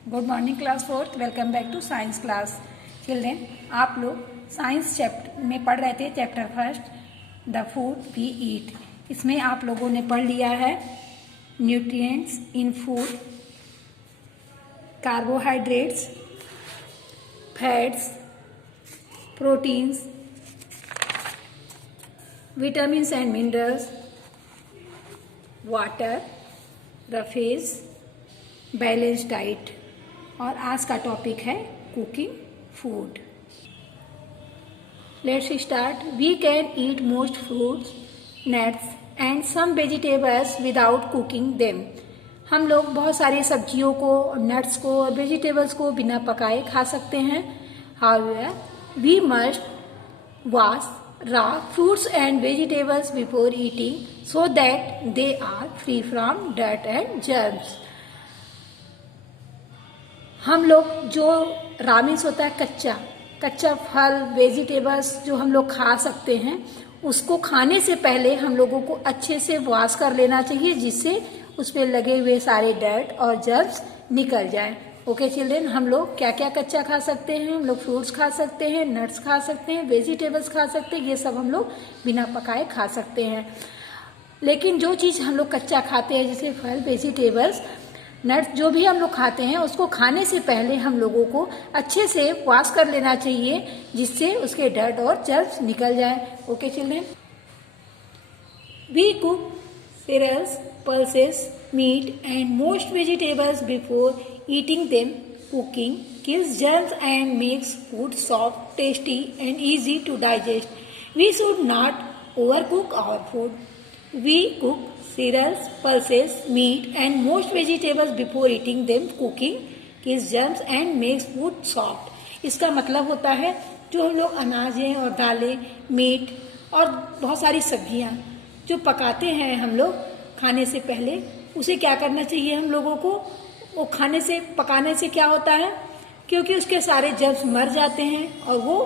Good morning class fourth. Welcome back to science class. Children, आप लोग science chapter में पढ़ रहे थे chapter first the food we eat. इसमें आप लोगों ने पढ़ लिया है nutrients in food, carbohydrates, fats, proteins, vitamins and minerals, water, the face, balance diet. और आज का टॉपिक है cooking food. Let's start. We can eat most fruits, nuts and some vegetables without cooking them. हम लोग बहुत सारी सब्जियों को, नट्स को और वेजिटेबल्स को बिना पकाए खा सकते हैं। However we must wash raw fruits and vegetables before eating so that they are free from dirt and germs. हम लोग जो raw means होता है कच्चा फल, वेजिटेबल्स जो हम लोग खा सकते हैं, उसको खाने से पहले हम लोगों को अच्छे से वॉश कर लेना चाहिए, जिससे उस पर लगे हुए सारे डर्ट और जर्म्स निकल जाएं। ओके चिल्ड्रेन, हम लोग क्या क्या कच्चा खा सकते हैं? हम लोग फ्रूट्स खा सकते हैं, नट्स खा सकते हैं, वेजिटेबल्स खा सकते हैं। ये सब हम लोग बिना पकाए खा सकते हैं। लेकिन जो चीज़ हम लोग कच्चा खाते हैं, जैसे फल, वेजिटेबल्स, नट्स, जो भी हम लोग खाते हैं, उसको खाने से पहले हम लोगों को अच्छे से वॉश कर लेना चाहिए, जिससे उसके डर्ट और जर्म्स निकल जाए। Okay children, we cook cereals, pulses, meat and most vegetables before eating them. Cooking kills germs and makes food soft, tasty and easy to digest. We should not overcook our food. We cook cereals, pulses, meat and most vegetables before eating them. Cooking kills germs and makes food soft. इसका मतलब होता है जो हम लोग अनाजें और दालें, meet और बहुत सारी सब्जियां जो पकाते हैं हम लोग खाने से पहले, उसे क्या करना चाहिए हम लोगों को? वो खाने से, पकाने से क्या होता है, क्योंकि उसके सारे जर्म्स मर जाते हैं और वो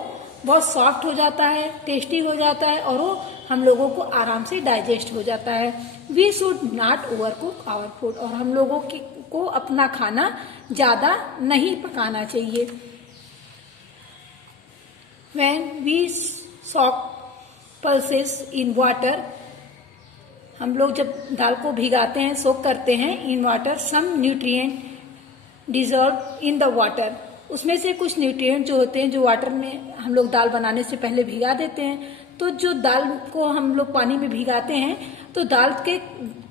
बहुत सॉफ्ट हो जाता है, टेस्टी हो जाता है और वो हम लोगों को आराम से डाइजेस्ट हो जाता है। We should not over cook our food. और हम लोगों को अपना खाना ज़्यादा नहीं पकाना चाहिए। When we soak pulses in water, हम लोग जब दाल को भिगाते हैं, सोक करते हैं in water, some nutrient dissolve in the water. उसमें से कुछ न्यूट्रिएंट जो होते हैं, जो वाटर में हम लोग दाल बनाने से पहले भिगा देते हैं, तो जो दाल को हम लोग पानी में भिगाते हैं, तो दाल के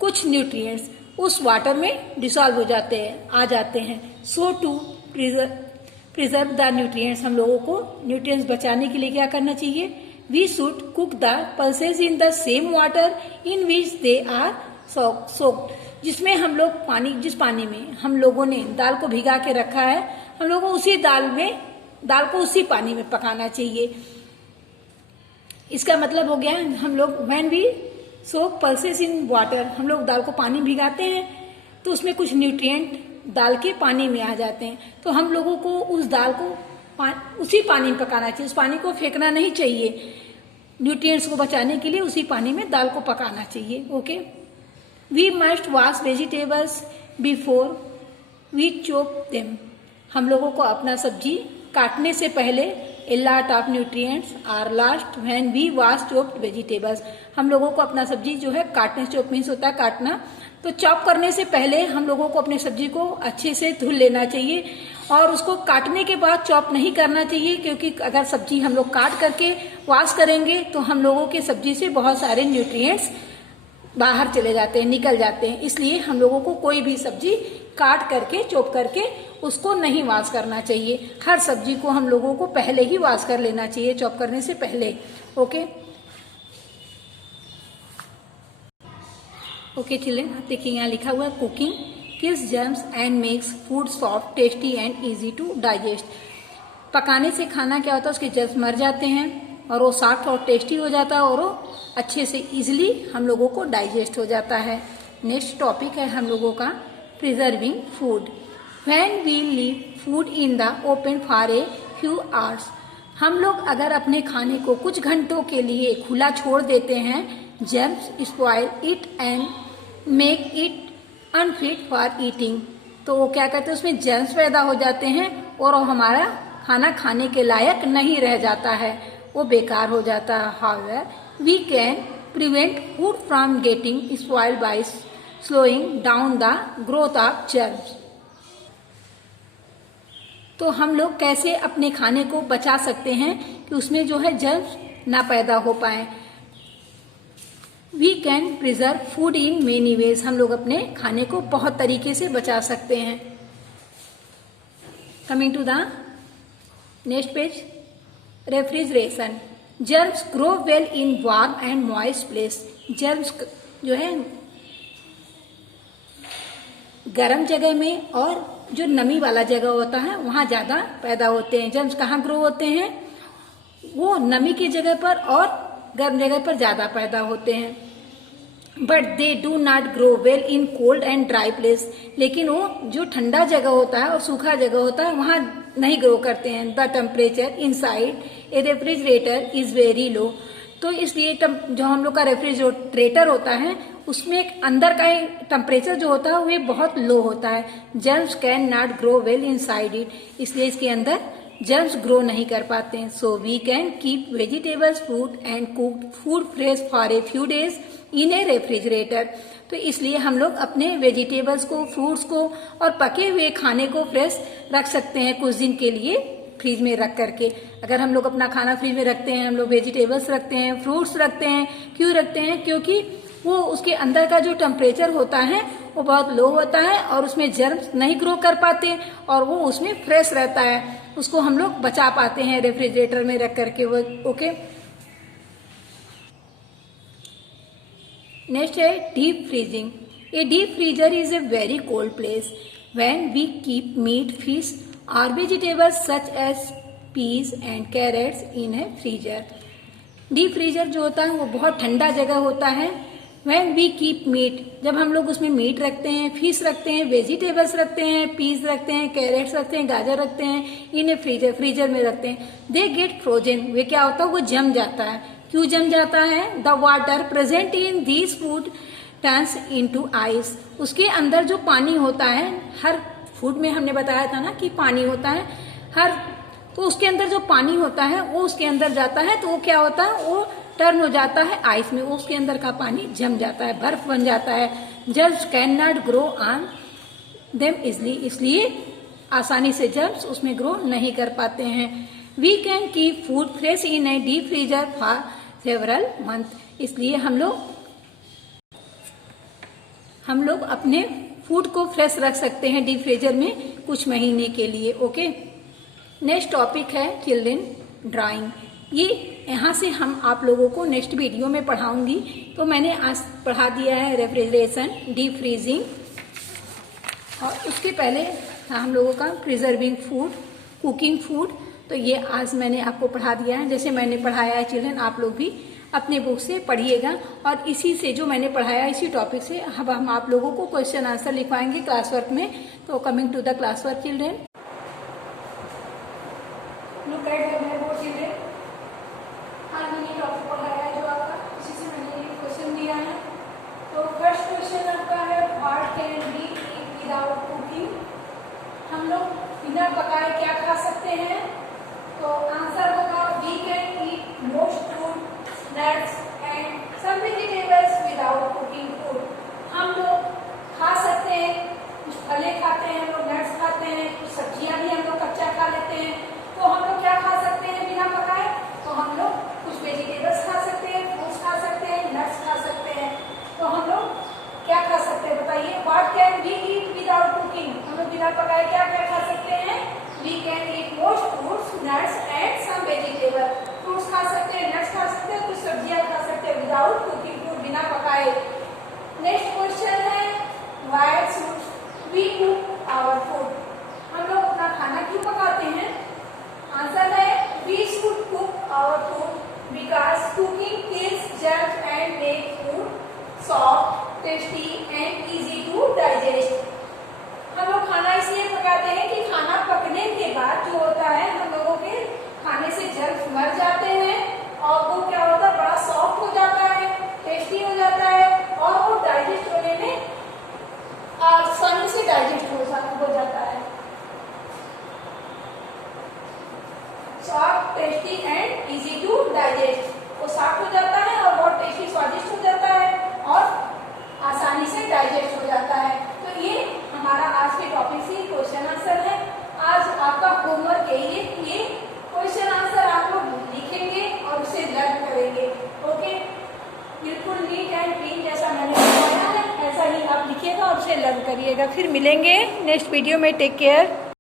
कुछ न्यूट्रिएंट्स उस वाटर में डिसॉल्व हो जाते हैं, आ जाते हैं। सो टू प्रिजर्व द न्यूट्रिएंट्स, हम लोगों को न्यूट्रिएंट्स बचाने के लिए क्या करना चाहिए? We should cook the pulses in the same water in which they are soaked. जिसमें हम लोग जिस पानी में हम लोगों ने दाल को भिगा के रखा है, हम लोगों को उसी दाल को उसी पानी में पकाना चाहिए। इसका मतलब हो गया, हम लोग when we soak pulses in water, हम लोग दाल को पानी भिगाते हैं तो उसमें कुछ न्यूट्रिएंट दाल के पानी में आ जाते हैं, तो हम लोगों को उस दाल को उसी पानी में पकाना चाहिए। उस पानी को फेंकना नहीं चाहिए। न्यूट्रिएंट्स को बचाने के लिए उसी पानी में दाल को पकाना चाहिए। Okay, we must wash vegetables before we chop them. हम लोगों को अपना सब्जी काटने से पहले a lot of nutrients are lost when we wash chopped vegetables. हम लोगों को अपना सब्जी जो है काटने, चॉप मीन्स होता है काटना, तो चॉप करने से पहले हम लोगों को अपनी सब्जी को अच्छे से धुल लेना चाहिए और उसको काटने के बाद चॉप नहीं करना चाहिए, क्योंकि अगर सब्जी हम लोग काट करके वॉश करेंगे तो हम लोगों के सब्जी से बहुत सारे न्यूट्रिएंट्स बाहर चले जाते हैं, निकल जाते हैं। इसलिए हम लोगों को कोई भी सब्जी काट करके, चॉप करके उसको नहीं वॉश करना चाहिए। हर सब्जी को हम लोगों को पहले ही वॉश कर लेना चाहिए, चॉप करने से पहले। ओके चिल्ड्रेन, आप देखिए यहाँ लिखा हुआ है cooking kills germs and makes food soft, tasty and easy to digest. पकाने से खाना क्या होता है, उसके जर्म्स मर जाते हैं और वो सॉफ्ट और टेस्टी हो जाता है और वो अच्छे से इजीली हम लोगों को डाइजेस्ट हो जाता है। नेक्स्ट टॉपिक है हम लोगों का preserving food. When we leave food in the open for a few hours, हम लोग अगर अपने खाने को कुछ घंटों के लिए खुला छोड़ देते हैं, germs spoil it and make it unfit for eating. तो वो क्या करते हैं, उसमें जर्म्स पैदा हो जाते हैं और हमारा खाना खाने के लायक नहीं रह जाता है, वो बेकार हो जाता है। However we can prevent food from getting spoiled by slowing down the growth of germs. तो हम लोग कैसे अपने खाने को बचा सकते हैं कि उसमें जो है जर्म्स ना पैदा हो पाए। We can preserve food in many ways, हम लोग अपने खाने को बहुत तरीके से बचा सकते हैं। Coming to the next page, refrigeration. Germs grow well in warm and moist place. Germs जो है गर्म जगह में और जो नमी वाला जगह होता है वहां ज्यादा पैदा होते हैं। जर्म्स कहाँ ग्रो होते हैं, वो नमी की जगह पर और गर्म जगह पर ज्यादा पैदा होते हैं। But they do not grow well in cold and dry place, लेकिन वो जो ठंडा जगह होता है और सूखा जगह होता है वहां नहीं ग्रो करते हैं। The temperature inside a refrigerator is very low, तो इसलिए जो हम लोग का रेफ्रिजरेटर होता है उसमें एक अंदर का टेम्परेचर जो होता है वो बहुत लो होता है। Germs can not grow well inside it, इसलिए इसके अंदर जर्म्स ग्रो नहीं कर पाते हैं। So we can keep vegetables fruit and cooked food fresh for a few days in a refrigerator, तो इसलिए हम लोग अपने वेजिटेबल्स को, फ्रूट्स को और पके हुए खाने को फ्रेश रख सकते हैं कुछ दिन के लिए फ्रिज में रख करके। अगर हम लोग अपना खाना फ्रिज में रखते हैं, हम लोग वेजिटेबल्स रखते हैं, फ्रूट्स रखते हैं, क्यों रखते हैं, क्योंकि वो उसके अंदर का जो टेम्परेचर होता है वो बहुत लो होता है और उसमें जर्म्स नहीं ग्रो कर पाते और वो उसमें फ्रेश रहता है, उसको हम लोग बचा पाते हैं रेफ्रिजरेटर में रख करके वो। ओके, नेक्स्ट है deep freezing. A deep freezer is a very cold place when we keep meat, fish और vegetables such as peas and carrots in a freezer. Deep freezer जो होता है वो बहुत ठंडा जगह होता है। व्हेन वी कीप मीट, जब हम लोग उसमें मीट रखते हैं, फिश रखते हैं, वेजिटेबल्स रखते हैं, पीस रखते हैं, कैरेट्स रखते हैं, गाजर रखते हैं, इन्हें फ्रीजर में रखते हैं। दे गेट फ्रोजन, वे क्या होता है, वो जम जाता है। क्यों जम जाता है? The water present in these food turns into ice, उसके अंदर जो पानी होता है, हर फूड में हमने बताया था ना कि पानी होता है हर, तो उसके अंदर जो पानी होता है वो उसके अंदर जाता है, तो वो क्या होता है, वो टर्न हो जाता है आइस में, उसके अंदर का पानी जम जाता है, बर्फ बन जाता है। Germs can not grow on them easily, इसलिए आसानी से जर्म्स उसमें ग्रो नहीं कर पाते हैं। We can keep food fresh in a deep freezer for several month, इसलिए हम लोग अपने फूड को फ्रेश रख सकते हैं डीप फ्रीजर में कुछ महीने के लिए। ओके, नेक्स्ट टॉपिक है चिल्ड्रन ड्राइंग। ये यहाँ से हम आप लोगों को नेक्स्ट वीडियो में पढ़ाऊंगी, तो मैंने आज पढ़ा दिया है रेफ्रिजरेशन, डीप फ्रीजिंग, और उसके पहले हम लोगों का प्रिजर्विंग फूड, कुकिंग फूड, तो ये आज मैंने आपको पढ़ा दिया है। जैसे मैंने पढ़ाया है चिल्ड्रन, आप लोग भी अपने बुक से पढ़िएगा, और इसी से जो मैंने पढ़ाया इसी टॉपिक से अब हम आप लोगों को क्वेश्चन आंसर लिखवाएंगे क्लास वर्क में। तो coming to the class work children, look at the black board children. आज मैंने टॉपिक पढ़ाया है जो आपका, इसी से मैंने ये क्वेश्चन दिया है। तो फर्स्ट क्वेश्चन आपका है what can be eat without cooking, हम लोग बिना पकाए क्या खा सकते हैं? तो आंसर होगा we can eat most fruit, nuts and some vegetables without cooking food. हम लोग खा सकते हैं, कुछ फले खाते हैं हम लोग, नट्स खाते हैं, कुछ सब्जियां भी हम लोग कच्चा खा लेते हैं। तो हम लोग क्या खा सकते हैं बिना पकाए? तो हम लोग कुछ वेजिटेबल्स खा सकते हैं, फ्रूट्स खा सकते हैं, नट्स खा सकते हैं। तो हम लोग क्या खा सकते हैं बताइए? What can we eat without cooking, हम लोग बिना पकाए क्या क्या खा सकते हैं? We can eat most fruits, nuts and some vegetable, fruits खा सकते हैं, नट्स खा सकते हैं, कुछ सब्जियां खा सकते हैं विदाउट कुकिंग फूड, बिना पकाए। नेक्स्ट क्वेश्चन है why should we cook our food, हम लोग अपना खाना क्यों पकाते हैं? आंसर है we should cook our food because cooking kills germs and make food soft, tasty and easy to digest. हम लोग खाना इसलिए पकाते हैं कि खाना पकने के बाद जो होता है हम लोगों के खाने से जर्म्स मर जाते हैं और वो क्या होता है, बड़ा सॉफ्ट हो जाता है, टेस्टी हो जाता है और वो डाइजेस्ट होने में आसानी से डाइजेस्ट सॉफ्ट हो जाता है, soft, tasty and easy to digest. वो सॉफ्ट हो जाता है और बहुत टेस्टी, स्वादिष्ट हो जाता है और आसानी से डाइजेस्ट हो जाता है। तो ये हमारा आज के टॉपिक से क्वेश्चन आंसर है। आज आपका होमवर्क यही है, ये क्वेश्चन आंसर आप लोग लिखेंगे और उसे लर्न करेंगे। ओके, बिल्कुल नीट एंड क्लीन जैसा मैंने बताया है, ऐसा ही आप लिखिएगा और उसे लर्न करिएगा। फिर मिलेंगे नेक्स्ट वीडियो में। Take care.